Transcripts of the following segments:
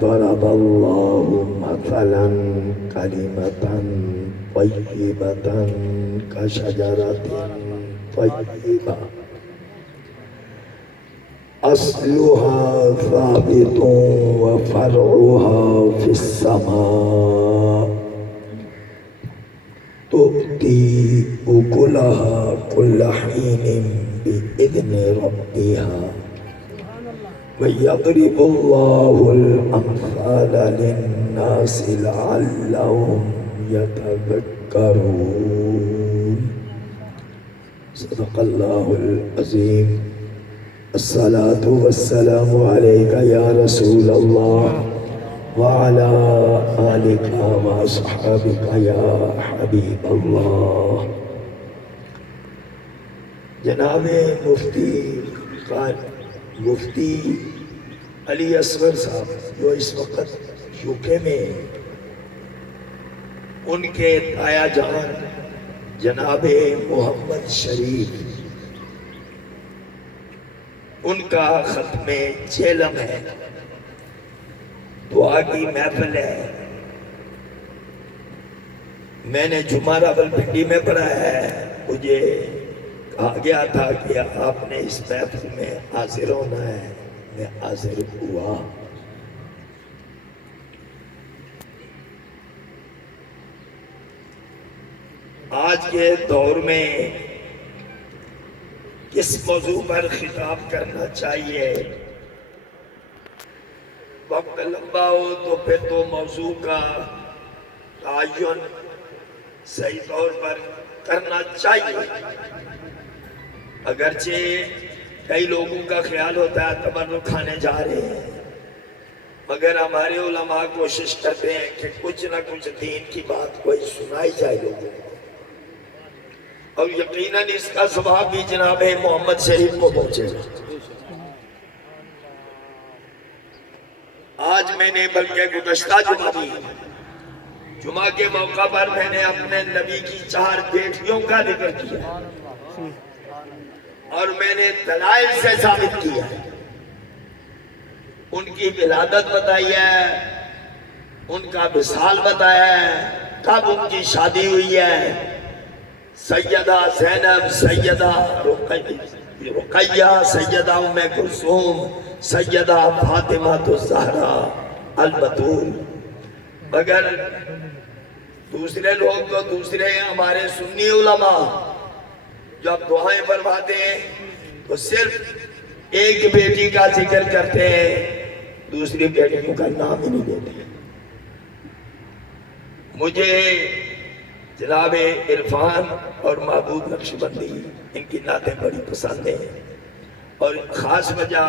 ضرب الله مثلا كلمة طيبة كشجرة طيبة أصلها ثابت وفرعها في السماء تؤتي أكلها كل حين بإذن ربها ويضرب الله الأمثال للناس لعلهم يتذكرون صدق الله العظيم. الصلاة والسلام عليك يا رسول الله وعلى آلك وصحبك يا حبيب الله. جناب مفتی علی اصغر صاحب جو اس وقت یوکے میں ان کے تایا جان جناب محمد شریف ان کا ختم چیلم ہے، دعا کی محفل ہے. میں نے جمعہ راولپنڈی میں پڑھا ہے، مجھے کہا گیا تھا کہ آپ نے اس محفل میں حاضر ہونا ہے، میں حاضر ہوا. آج کے دور میں کس موضوع پر خطاب کرنا چاہیے؟ وقت لمبا ہو تو پھر تو موضوع کا تعین صحیح طور پر کرنا چاہیے. اگرچہ کئی لوگوں کا خیال ہوتا ہے تبرک کھانے جا رہے ہیں، مگر ہمارے علماء کوشش کرتے ہیں کہ کچھ نہ کچھ دین کی بات کوئی سنائی جائے لوگوں کو، اور یقیناً اس کا ثواب بھی جناب محمد شریف کو پہنچے گا. آج میں نے بلکہ گزشتہ جمعہ کے موقع پر میں نے اپنے نبی کی 4 بیٹیوں کا ذکر کیا اور میں نے دلائل سے ثابت کیا ہے. ان کی ولادت بتائی ہے، ان کا وصال بتایا ہے، کب ان کی شادی ہوئی ہے. سیدہ زینب، سیدہ رقیہ، سیدہ ام کلثوم، سیدہ فاطمہ الزہرا البتول. مگر دوسرے لوگ تو دوسرے ہمارے سنی علماء جب دعائیں فرماتے ہیں تو صرف ایک بیٹی کا ذکر کرتے ہیں، دوسری بیٹیوں کا نام ہی نہیں دیتے. مجھے جناب عرفان اور محبوب نقشبندی ان کی نعتیں بڑی پسند ہیں، اور خاص وجہ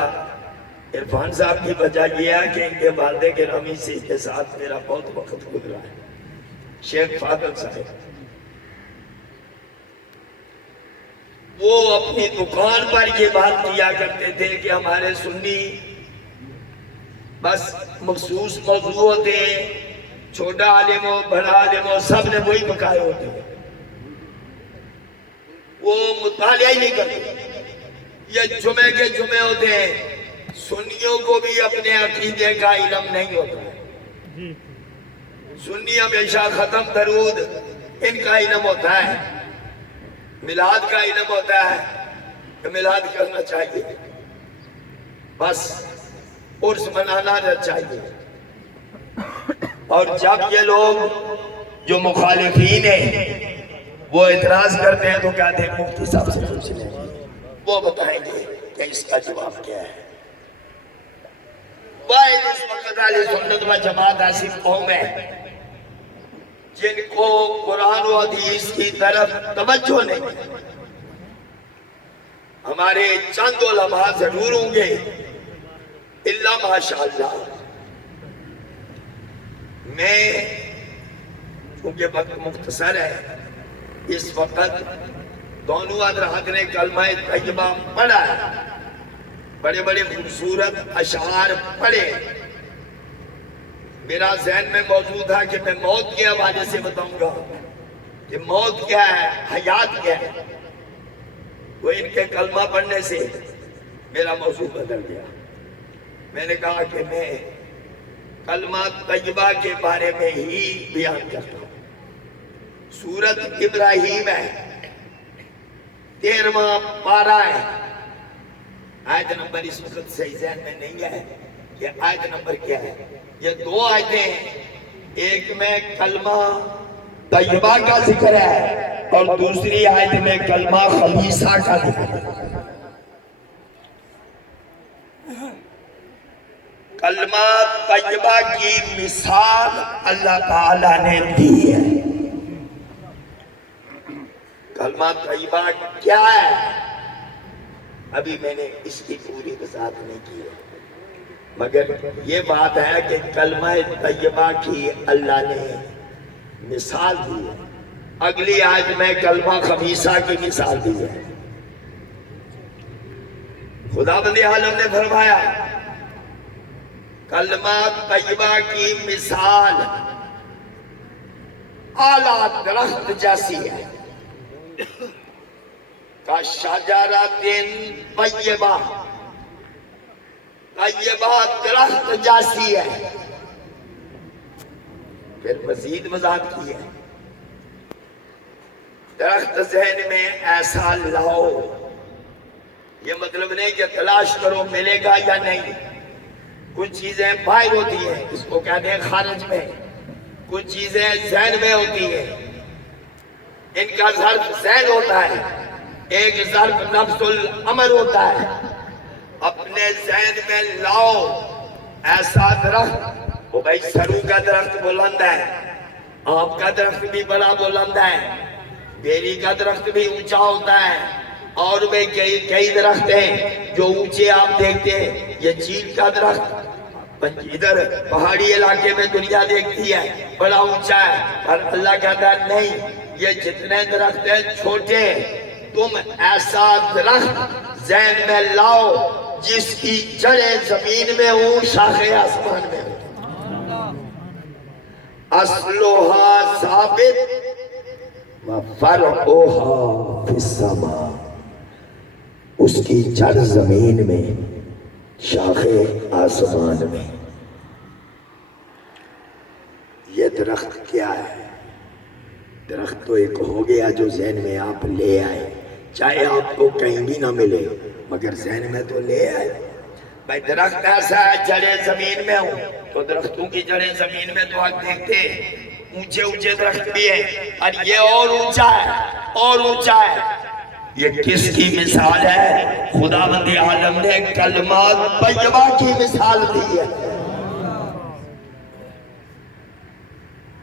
عرفان صاحب کی وجہ یہ ہے کہ ان کے والد گرامی سے کے ساتھ میرا بہت وقت گزرا ہے. شیخ فاضل صاحب وہ اپنی دکان پر یہ بات کیا کرتے تھے کہ ہمارے سنی بس مخصوص موضوع ہوتے ہیں، چھوٹا عالم ہو بڑا عالم ہو سب نے وہی پکائے ہوتے ہیں، وہ مطالعہ ہی نہیں کرتے. یہ جمعے کے جمعے ہوتے ہیں، سنیوں کو بھی اپنے عقیدے کا علم نہیں ہوتا ہے. سنی ہمیشہ ختم درود ان کا علم ہوتا ہے، میلاد کا علم ہوتا ہے کہ میلاد کرنا چاہیے، بس عرس منانا چاہیے. اور جب یہ لوگ جو مخالفین ہیں وہ اعتراض کرتے ہیں تو کہتے ہیں مفتی صاحب سے پوچھ لیں، وہ بتائیں گے کہ اس کا جواب کیا ہے. واحد اس وقت اہل سنت و جماعت ایسی قوم ہے جن کو قرآن و حدیث کی طرف توجہ نہیں. ہمارے چند علماء ضرور ہوں گے الا ماشاءاللہ. میں چونکہ وقت مختصر ہے اس وقت دونوں حضرات نے کلمہ طیبہ پڑھا ہے، بڑے بڑے خوبصورت اشعار پڑھے. میرا ذہن میں موجود تھا کہ میں موت کے حوالے سے بتاؤں گا کہ موت کیا ہے، حیات کیا ہے. وہ ان کے کلمہ پڑھنے سے میرا موضوع بدل گیا. میں نے کہا کہ میں کلمہ طیبہ کے بارے میں ہی بیان کرتا ہوں۔ سورت ابراہیم ہے، 13واں پارہ ہے۔ آیت نمبر اس وقت صحیح ذہن میں نہیں ہے کہ آیت نمبر کیا ہے۔ یہ دو آیتیں ہیں، ایک میں کلمہ طیبہ کا ذکر ہے اور دوسری آیت میں کلمہ خبیثہ کا ذکر ہے۔ کلمہ طیبہ کی مثال اللہ تعالیٰ نے دی ہے۔ کلمہ طیبہ کیا ہے؟ ابھی میں نے اس کی پوری وضاحت نہیں کی ہے، مگر یہ بات ہے کہ کلمہ طیبہ کی اللہ نے مثال دی ہے۔ اگلی آیت میں کلمہ خبیثہ کی مثال دی ہے۔ خداوند عالم نے فرمایا کلمہ طیبہ کی مثال اعلیٰ درخت جیسی ہے، کا شجرۃ طیبہ، طیبہ درخت جیسی ہے۔ پھر مزید وضاحت کی ہے، درخت ذہن میں ایسا لاؤ، یہ مطلب نہیں کہ تلاش کرو ملے گا یا نہیں۔ کچھ چیزیں باہر ہوتی ہیں، اس کو کہتے ہیں خارج میں، کچھ چیزیں ذہن میں ہوتی ہیں، ان کا ظرف ذہن ہوتا ہے، ایک ظرف نفس الامر ہوتا ہے۔ اپنے ذہن میں لاؤ ایسا درخت، وہ بھائی سرو کا درخت بلند ہے، آم کا درخت بھی بڑا بلند ہے، بیری کا درخت بھی اونچا ہوتا ہے، اور بھی کئی درخت ہیں جو اونچے آپ دیکھتے ہیں۔ یہ چیل کا درخت ادھر پہاڑی علاقے میں دنیا دیکھتی ہے بڑا اونچا ہے، اور اللہ کہتا ہے نہیں، یہ جتنے درخت ہیں چھوٹے ہیں، تم ایسا درخت ذہن میں لاؤ جس کی جڑیں زمین میں ہوں، شاخیں آسمان میں ہوں۔ اصلها ثابت وفرعها فی السماء، اس کی جڑ زمین میں، شاخیں آسمان میں۔ یہ درخت کیا ہے؟ درخت تو ایک ہو گیا جو ذہن میں آپ لے آئے، چاہے آپ کو کہیں بھی نہ ملے مگر ذہن میں تو لے آئے۔ بھائی درخت ایسا ہے جڑیں زمین میں ہوں، تو درختوں کی جڑیں زمین میں تو آپ دیکھتے ہیں اونچے اونچے درخت بھی ہیں، اور یہ اور اونچا ہے اور اونچا ہے۔ یہ کس کی مثال ہے؟ خداوند عالم نے کلمہ طیبہ کی مثال دی ہے۔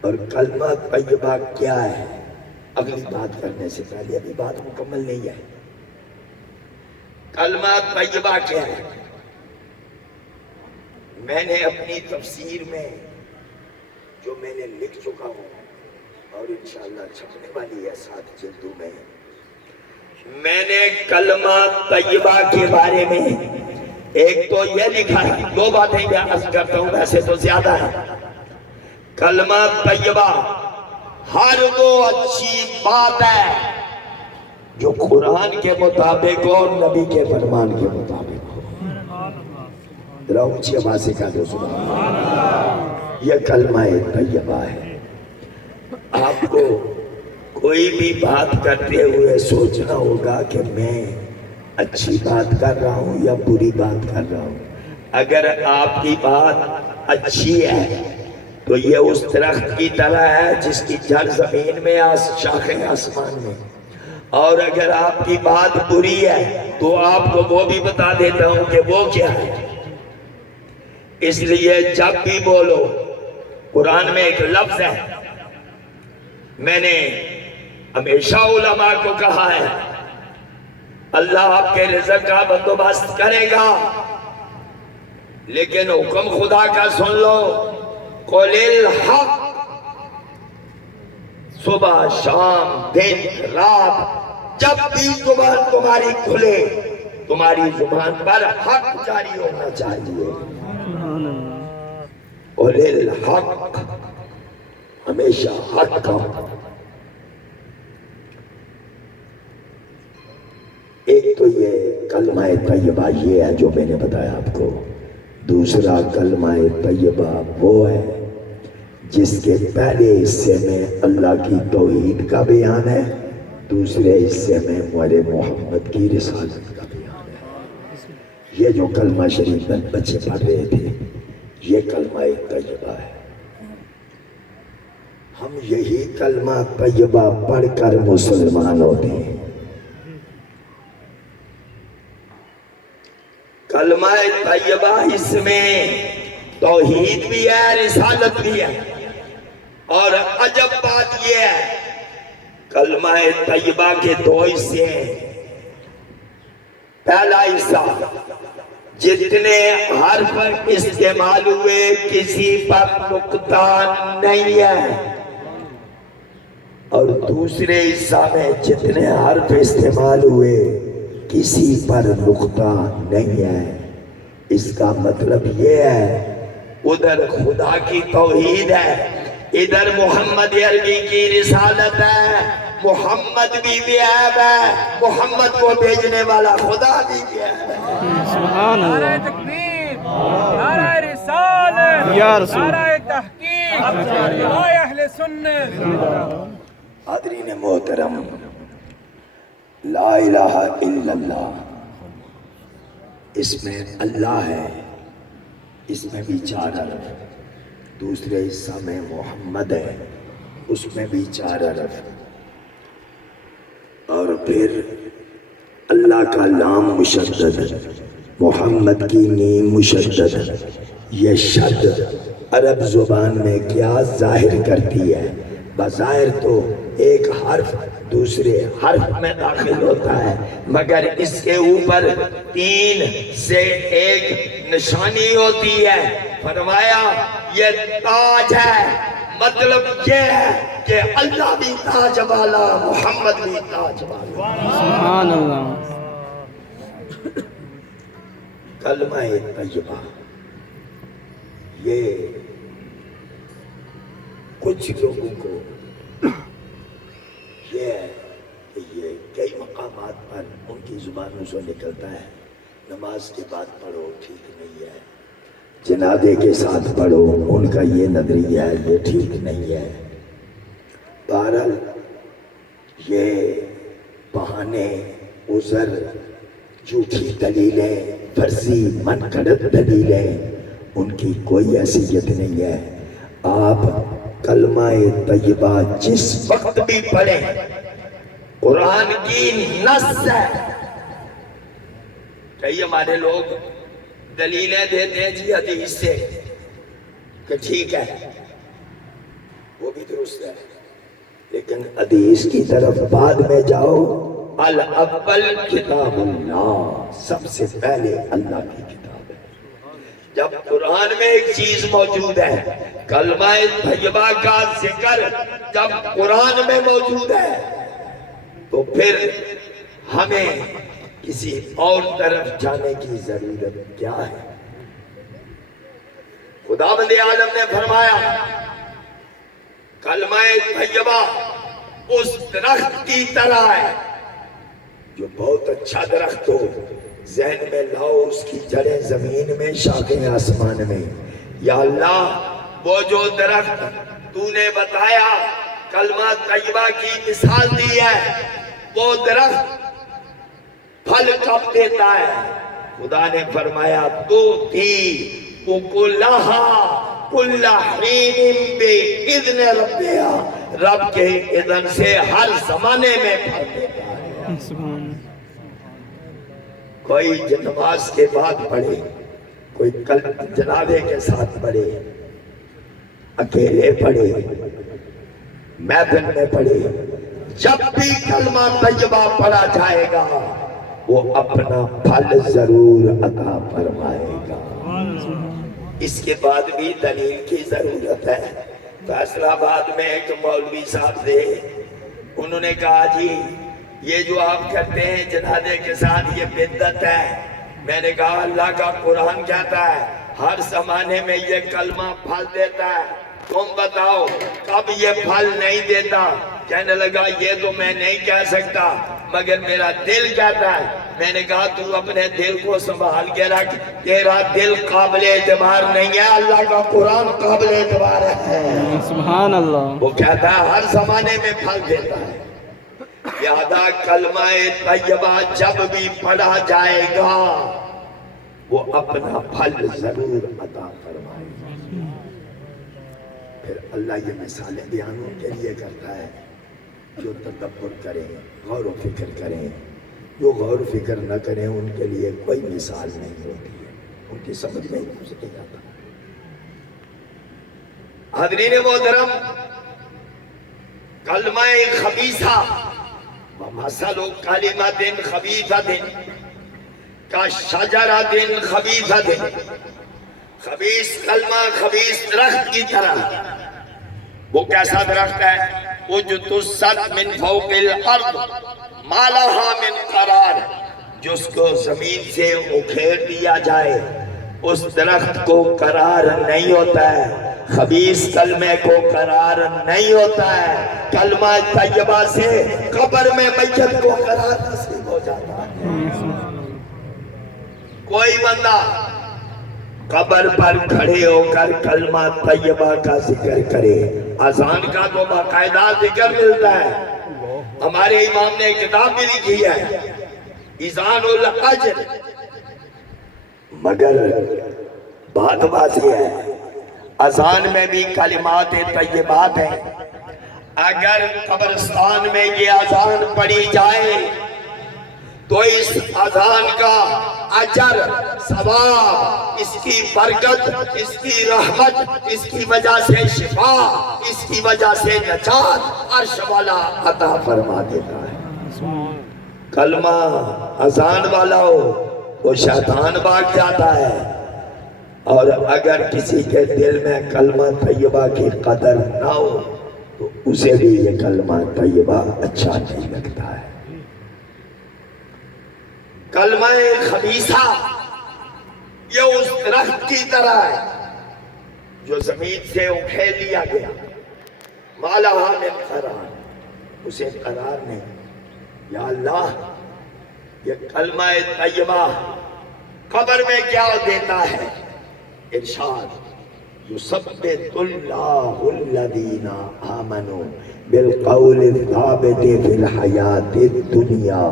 اور کلمہ طیبہ کیا ہے؟ اگلی بات کرنے سے پہلے ابھی بات مکمل نہیں ہے۔ کلمہ طیبہ کیا ہے؟ میں نے اپنی تفسیر میں جو میں نے لکھ چکا ہوں اور انشاءاللہ چھپنے والی ہے 7 جلدوں میں نے کلمہ طیبہ کے بارے میں ایک تو یہ لکھا ہے، 2 باتیں میں عرض کرتا ہوں، ویسے تو زیادہ ہے۔ کلمہ طیبہ ہر وہ اچھی بات ہے جو قرآن کے مطابق اور نبی کے فرمان کے مطابق ہو۔ ذرا اونچی آواز سے کہہ دو سبحان اللہ۔ یہ کلمہ طیبہ ہے۔ آپ کو کوئی بھی بات کرتے ہوئے سوچنا ہوگا کہ میں اچھی بات کر رہا ہوں یا بری بات کر رہا ہوں۔ اگر آپ کی بات اچھی ہے تو یہ اس درخت کی طرح ہے جس کی جڑ زمین میں، شاخیں آسمان میں۔ اور اگر آپ کی بات بری ہے تو آپ کو وہ بھی بتا دیتا ہوں کہ وہ کیا ہے۔ اس لیے جب بھی بولو، قرآن میں ایک لفظ ہے، میں نے ہمیشہ علماء کو کہا ہے، اللہ آپ کے رزق کا بندوبست کرے گا، لیکن حکم خدا کا سن لو، قل الحق، صبح شام دن رات جب بھی زبان تمہاری کھلے، تمہاری زبان پر حق جاری ہونا چاہیے۔ قل الحق، ہمیشہ حق کا۔ ایک تو یہ کلمہ طیبہ یہ ہے جو میں نے بتایا آپ کو۔ دوسرا کلمہ طیبہ وہ ہے جس کے پہلے حصے میں اللہ کی توحید کا بیان ہے، دوسرے حصے میں ہمارے محمد کی رسالت کا بیان ہے۔ یہ جو کلمہ شریف میں بچے پڑھ رہے تھے یہ کلمہ طیبہ ہے۔ ہم یہی کلمہ طیبہ پڑھ کر مسلمان ہوتے ہیں۔ کلمہ طیبہ اس میں توحید بھی ہے، رسالت بھی ہے، اور عجب بات یہ ہے کلمہ طیبہ کے دو حصے ہیں۔ پہلا حصہ جتنے حرف استعمال ہوئے کسی پر نقطہ نہیں ہے، اور دوسرے حصہ میں جتنے حرف استعمال ہوئے کسی پر نقطہ نہیں ہے۔ اس کا مطلب یہ ہے ادھر خدا کی توحید ہے، ادھر محمد عربی کی رسالت ہے، محمد بھی عیب ہے، محمد کو بھیجنے والا خدا بھی عیب ہے۔ سبحان اللہ، نعرہ تکبیر، نعرہ رسالت، یا رسول، نعرہ تحقیق، نعرہ اہل سنت۔ حاضرین محترم، لا الہ الا اللہ، اس میں اللہ ہے، اس میں بھی 4 حرف، دوسرے حصہ میں محمد ہے، اس میں بھی 4 حرف، اور پھر اللہ کا لام مشدد، محمد کی میم مشدد۔ یہ شد عرب زبان میں کیا ظاہر کرتی ہے؟ بظاہر تو ایک حرف دوسرے حرف میں داخل ہوتا ہے، مگر اس کے اوپر 3 سے 1 نشانی ہوتی ہے۔ فرمایا یہ تاج ہے، مطلب یہ ہے کہ اللہ بھی تاج والا، محمد بھی تاج والا۔ سبحان اللہ۔ کلمہ طیبہ یہ کچھ لوگوں کو یہ ہے کہ یہ کئی مقامات پر ان کی زبانوں سے نکلتا ہے، نماز کے بعد پڑھو ٹھیک نہیں ہے، جنازے کے ساتھ پڑھو ان کا یہ نظریہ ہے، یہ ٹھیک نہیں ہے۔ بہرحال یہ بہانے، عذر، جھوٹی دلیلیں، فرضی من گھڑت دلیلیں، ان کی کوئی حیثیت نہیں ہے۔ آپ کلمہ طیبہ جس وقت بھی پڑھیں، قرآن کی نص ہے۔ کئی ہمارے لوگ دلیلیں دیتے ہیں جی حدیث سے کہ ٹھیک ہے، وہ بھی درست ہے، لیکن حدیث کی طرف بعد میں جاؤ۔ الاول کتاب اللہ، سب سے پہلے اللہ کی کتاب ہے۔ جب قرآن میں ایک چیز موجود ہے، کلمہ طیبہ کا ذکر جب قرآن میں موجود ہے، تو پھر ہمیں کسی اور طرف جانے کی ضرورت کیا ہے؟ خداوند عالم نے فرمایا کلمہ طیبہ اس درخت کی طرح ہے جو بہت اچھا درخت ہو، ذہن میں لاؤ اس کی جڑیں زمین میں، شاخیں آسمان میں۔ یا اللہ وہ جو درخت تو نے بتایا کلمہ طیبہ کی مثال دی ہے، وہ درخت پھل کب دیتا ہے؟ خدا نے فرمایا تو تھی اکلہا کل حین بإذن ربہا، رب کے اذن سے ہر زمانے میں پھل دیتا ہے۔ کوئی نماز کے بعد پڑھے، کوئی جنازے کے ساتھ پڑھے، اکیلے پڑھے، محفل میں پڑھے، جب بھی کلمہ طیبہ پڑھا جائے گا وہ اپنا پھل ضرور عطا فرمائے گا۔ اس کے بعد بھی دلیل کی ضرورت ہے۔ فیصلہ آباد میں ایک مولوی صاحب تھے، انہوں نے کہا جی یہ جو آپ کرتے ہیں جنازے کے ساتھ یہ بدعت ہے۔ میں نے کہا اللہ کا قرآن کہتا ہے ہر زمانے میں یہ کلمہ پھل دیتا ہے، تم بتاؤ کب یہ پھل نہیں دیتا؟ کہنے لگا یہ تو میں نہیں کہہ سکتا، مگر میرا دل کہتا ہے میں نے کہا تو اپنے دل کو سنبھال کے رکھ، تیرا دل قابل اعتبار نہیں ہے، اللہ کا قرآن قابل اعتبار ہے۔ سبحان اللہ۔ وہ کہتا ہے ہر زمانے میں پھل دیتا ہے۔ یادا کلمہ طیبہ جب بھی پڑھا جائے گا وہ اپنا پھل ضرور عطا فرمائے گا۔ پھر اللہ یہ مثالیں بیانوں کے لیے کرتا ہے، جو تدبر کریں، غور و فکر کریں۔ جو غور و فکر نہ کریں ان کے لیے کوئی مثال نہیں ہوتی ہے، ان کی سمجھ میں کچھ نہیں آتا۔ حضرین محترم، کلمہ خبیثہ ومثل کلمۃ خبیثۃ کشجرۃ خبیثۃ، خبیث کلمہ خبیث درخت کی طرح۔ وہ کیسا درخت ہے؟ اجتثت من فوق الارض ما لها من قرار، جس کو زمین سے اکھیڑ دیا جائے اس درخت کو قرار نہیں ہوتا ہے، خبیث کلمے کو قرار نہیں ہوتا ہے۔ کلمہ طیبہ سے قبر میں میت کو قرار نصیب ہو جاتا ہے۔ کوئی بندہ قبر پر کھڑے ہو کر کلمہ طیبہ کا ذکر کرے، اذان کا تو باقاعدہ ذکر ملتا ہے۔ ہمارے امام نے ایک کتاب بھی لکھی ہے، اذان الاجر، مگر بات واضح ہے، اذان میں بھی کلمات طیبات ہیں۔ اگر قبرستان میں یہ اذان پڑھی جائے تو اس اذان کا اجر، ثواب، اس کی برکت، اس کی رحمت، اس کی وجہ سے شفا، اس کی وجہ سے نجات عرش والا عطا فرما دیتا ہے۔ کلمہ اذان والا ہو وہ شیطان بھاگ جاتا ہے، اور اگر کسی کے دل میں کلمہ طیبہ کی قدر نہ ہو تو اسے بھی یہ کلمہ طیبہ اچھا نہیں لگتا ہے۔ کلمہ خبیثہ یہ اس درخت کی طرح ہے جو زمین سے اکھیڑ لیا گیا، ما لہا من قرار، اسے قرار نہیں۔ یا اللہ، یہ کلمہ طیبہ قبر میں کیا دیتا ہے؟ ارشاد، یثبت اللہ الذین آمنوا بالقول الثابت فی الحیات الدنیا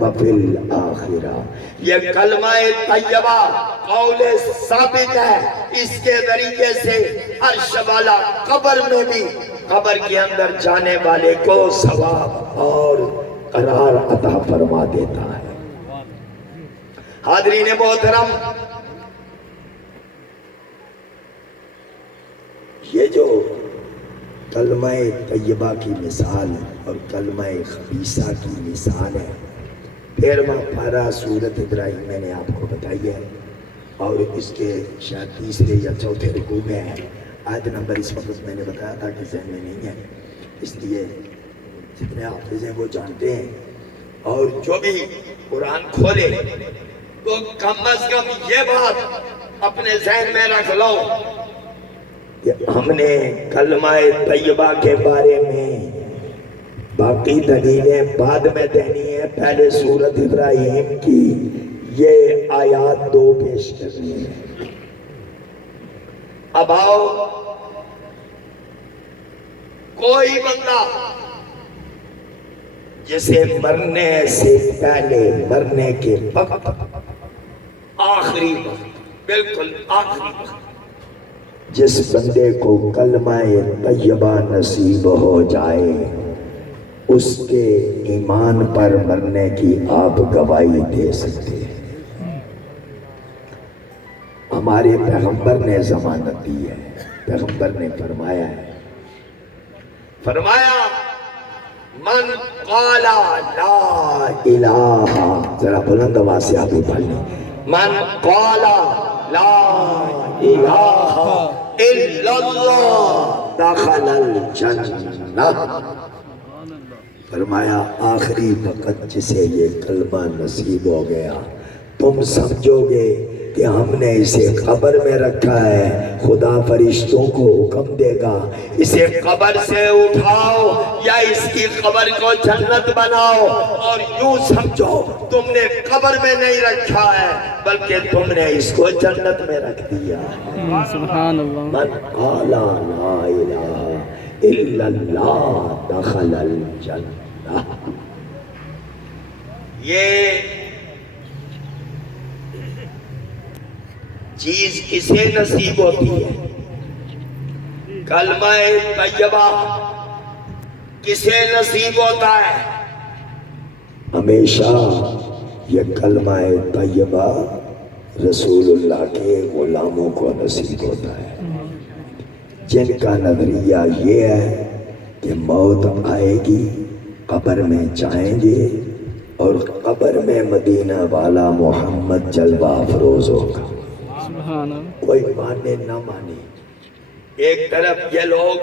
وفی الآخرہ۔ یہ کلمہ طیبہ قول ثابت ہے، اس کے ذریعے سے عرش والا قبر میں بھی، قبر کے اندر جانے والے کو ثواب اور قرار عطا فرما دیتا ہے۔ حاضرین محترم، یہ جو کلمہ طیبہ کی مثال اور کلمہ خبیثہ کی مثال ہے، 13واں پارہ سورۃ ابراہیم میں نے آپ کو بتائی ہے، اور اس کے شاید تیسرے یا چوتھے رکوع میں ہے۔ آیت نمبر اس وقت میں نے بتایا تھا کہ ذہن میں نہیں ہے، اس لیے جتنے حافظ ہیں وہ جانتے ہیں، اور جو بھی قرآن کھولے تو کم از کم یہ بات اپنے ذہن میں رکھ لو کہ ہم نے کلمہ طیبہ کے بارے میں باقی دلیلیں بعد میں دینی ہے، پہلے سورۃ ابراہیم کی یہ آیات 2 پیش کرنی ہے۔ اب آؤ، کوئی بندہ جسے مرنے سے پہلے، مرنے کے وقت، آخری وقت، بالکل آخری وقت، جس بندے کو کلمہ طیبہ نصیب ہو جائے اس کے ایمان پر مرنے کی آپ گواہی دے سکتے ہیں۔ ہمارے پیغمبر نے ضمانت دی ہے، پیغمبر نے فرمایا ہے، فرمایا من قال لا الہ، ذرا بلند آواز سے آپ پڑھ لیں، من قال لا الہ الا اللہ دخل الجنہ۔ فرمایا آخری وقت جسے یہ کلمہ نصیب ہو گیا، تم سمجھو گے کہ ہم نے اسے قبر میں رکھا ہے، خدا فرشتوں کو حکم دے گا اسے قبر سے اٹھاؤ یا اس کی قبر کو جنت بناؤ، اور یوں سمجھو تم نے قبر میں نہیں رکھا ہے بلکہ تم نے اس کو جنت میں رکھ دیا ہے۔ سبحان اللہ۔ من قال لا الہ الا اللہ دخل الجنہ۔ یہ چیز کسے نصیب ہوتی ہے؟ کلمہ طیبہ کسے نصیب ہوتا ہے؟ ہمیشہ یہ کلمہ طیبہ رسول اللہ کے غلاموں کو نصیب ہوتا ہے، جن کا نظریہ یہ ہے کہ موت آئے گی، قبر میں جائیں گے اور قبر میں مدینہ والا محمد جلوہ افروز ہوگا، سبحان اللہ۔ کوئی مانے نہ مانے۔ ایک طرف یہ لوگ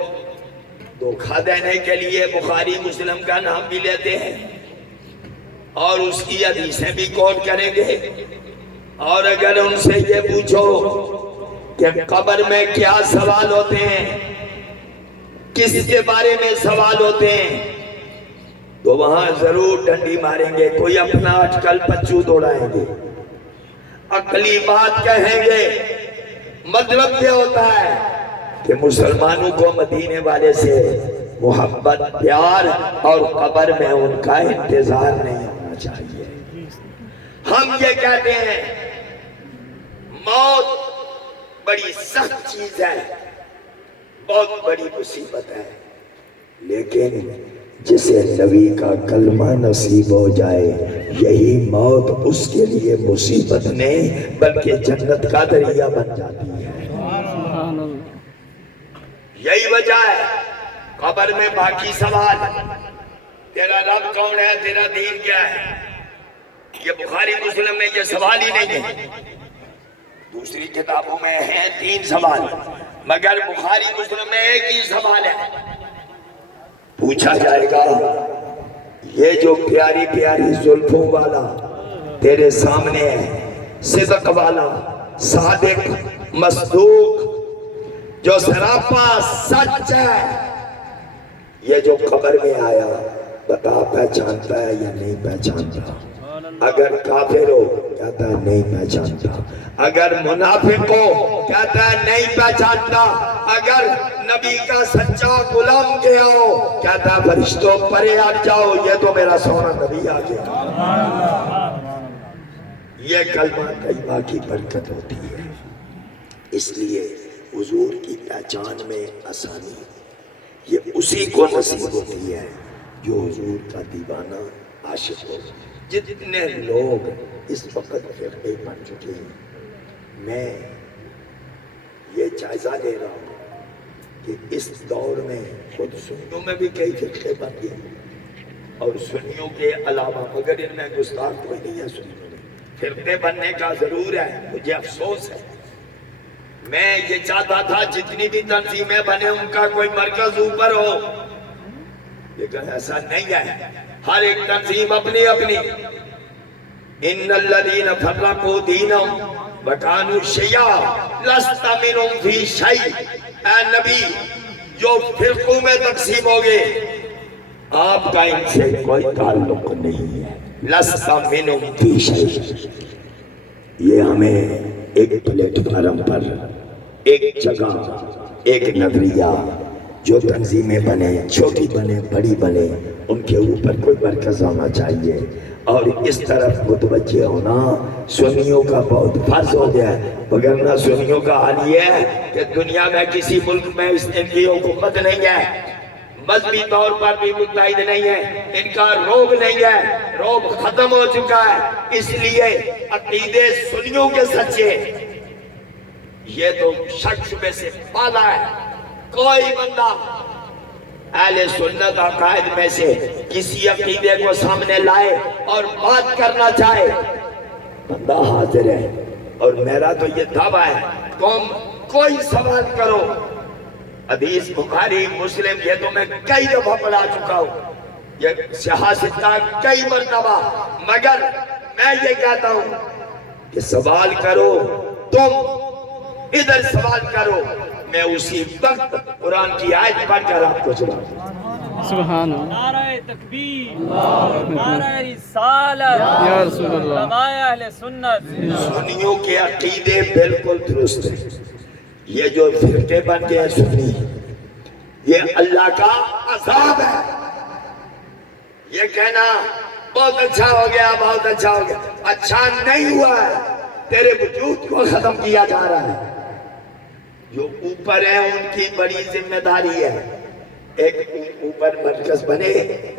دھوکہ دینے کے لیے بخاری مسلم کا نام بھی لیتے ہیں اور اس کی حدیثیں بھی کوٹ کریں گے، اور اگر ان سے یہ پوچھو کہ قبر میں کیا سوال ہوتے ہیں، کس کے بارے میں سوال ہوتے ہیں، تو وہاں ضرور ڈنڈی ماریں گے، کوئی اپنا اٹکل پچو دوڑائیں گے، عقلی بات کہیں گے۔ مطلب یہ ہوتا ہے کہ مسلمانوں کو مدینے والے سے محبت، پیار اور قبر میں ان کا انتظار نہیں ہونا چاہیے۔ ہم یہ کہتے ہیں موت بڑی سخت چیز ہے، بہت بڑی مصیبت ہے، لیکن جسے نبی کا کلمہ نصیب ہو جائے یہی موت اس کے لیے مصیبت نہیں بلکہ جنت کا ذریعہ بن جاتی ہے۔ سبحان اللہ۔ یہی وجہ ہے قبر میں باقی سوال، تیرا رب کون ہے، تیرا دین کیا ہے، یہ بخاری مسلم میں یہ سوال ہی نہیں ہے۔ دوسری کتابوں میں ہیں 3 سوال، مگر بخاری مسلم میں ایک ہی سوال ہے۔ پوچھا جائے گا یہ جو پیاری پیاری زلفوں والا تیرے سامنے ہے، صدق والا، صادق، مصدوق، جو سراپا سچ ہے، یہ جو قبر میں آیا بتا پہچانتا ہے یا نہیں پہچانتا؟ اگر کافر ہو کہتا ہے نہیں پہچانتا، اگر منافق ہو کہتا ہے نہیں پہچانتا، اگر نبی کا سچا غلام گیا ہو کہتا ہے فرشتوں پرے ہٹ جاؤ، یہ تو میرا سونا نبی آ گیا۔ یہ کلمہ طیبہ کی برکت ہوتی ہے، اس لیے حضور کی پہچان میں آسانی یہ اسی کو نصیب ہوتی ہے جو حضور کا دیوانہ عاشق ہو۔ جتنے لوگ اس وقت فرقے بن چکے ہیں، میں یہ جائزہ لے رہا ہوں کہ اس دور میں خود سنیوں میں بھی کئی فرقے بن گئے، اور سنیوں کے علاوہ مگر ان میں گستاخ کوئی نہیں ہے، سنیوں میں فرقے بننے کا ضرور ہے، مجھے افسوس ہے۔ میں یہ چاہتا تھا جتنی بھی تنظیمیں بنے ان کا کوئی مرکز اوپر ہو، لیکن ایسا نہیں ہے، ہر ایک تنظیم اپنی اپنی۔ ان الذین فرقوا دینہم وکانوا شیعا لست منہم فی شیء، اے نبی جو فرقوں میں تقسیم ہو گئے آپ کا ان سے کوئی تعلق نہیں ہے، لست منہم فی شیء۔ یہ ہمیں ایک پلیٹ فارم پر ایک جگہ، ایک نظریہ، جو تنظیمیں بنے، چھوٹی بنے بڑی بنے، ان کے اوپر کوئی مرکز ہونا چاہیے، اور اس طرف متوجہ ہونا سنیوں کا بہت فرض ہو گیا ہے۔ وگرنہ سنیوں کا حال یہ ہے کہ دنیا میں کسی ملک میں ان کی حکومت نہیں ہے، مذہبی طور پر بھی متحد نہیں ہے، ان کا روب نہیں ہے، روب ختم ہو چکا ہے، اس لیے عقیدے سنیوں کے سچے، یہ تو شک شبے سے پالا ہے۔ کوئی بندہ اہل سنت عقائد میں سے کسی عقیدے کو سامنے لائے اور بات کرنا چاہے، بندہ حاضر ہے، اور میرا تو یہ دعویٰ ہے، تم کوئی سوال کرو، حدیث بخاری مسلم یہ تو میں کئی دفعہ پڑھا چکا ہوں، یہ سیاست کا کئی مرتبہ، مگر میں یہ کہتا ہوں کہ سوال کرو تم، ادھر سوال کرو، میں اسی وقت قرآن کی آیت پڑھ کر آپ کو جواب دوں۔ سبحان اللہ نعرہ تکبیر، نعرہ رسالت، یا رسول اللہ علماء اہل سنت۔ سنیوں کے عقیدے بالکل درست ہیں۔ یہ جو فرقے بن گئے ہیں سنی، یہ اللہ کا عذاب ہے۔ یہ کہنا بہت اچھا ہو گیا، بہت اچھا ہو گیا، اچھا نہیں ہوا ہے، تیرے وجود کو ختم کیا جا رہا ہے۔ جو اوپر ہیں ان کی بڑی ذمہ داری ہے، ایک اوپر مرکز بنے،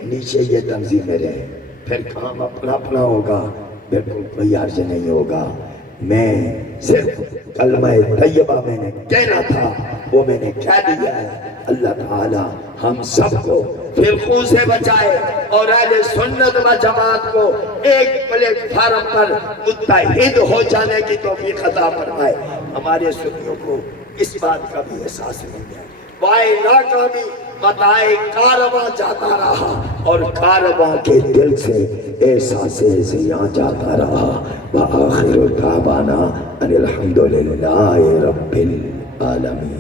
نیچے یہ تنظیمیں رہے، پھر کام اپنا اپنا ہوگا، بالکل کوئی عرض نہیں ہوگا۔ میں صرف کلمہ طیبہ میں نے کہنا تھا وہ میں نے کہہ دیا ہے۔ اللہ تعالی ہم سب کو فرقوں سے بچائے اور اہل سنت و جماعت کو ایک پلیٹ فارم پر متحد ہو جانے کی توفیق عطا فرمائے۔ ہمارے سنیوں کو اس بات کا بھی احساس نہیں ہے، وائے ناکامی بتائے کارواں جاتا رہا اور کارواں کے دل سے احساس زیاں جاتا رہا۔ وآخر دعوانا ان الحمدللہ رب العالمین۔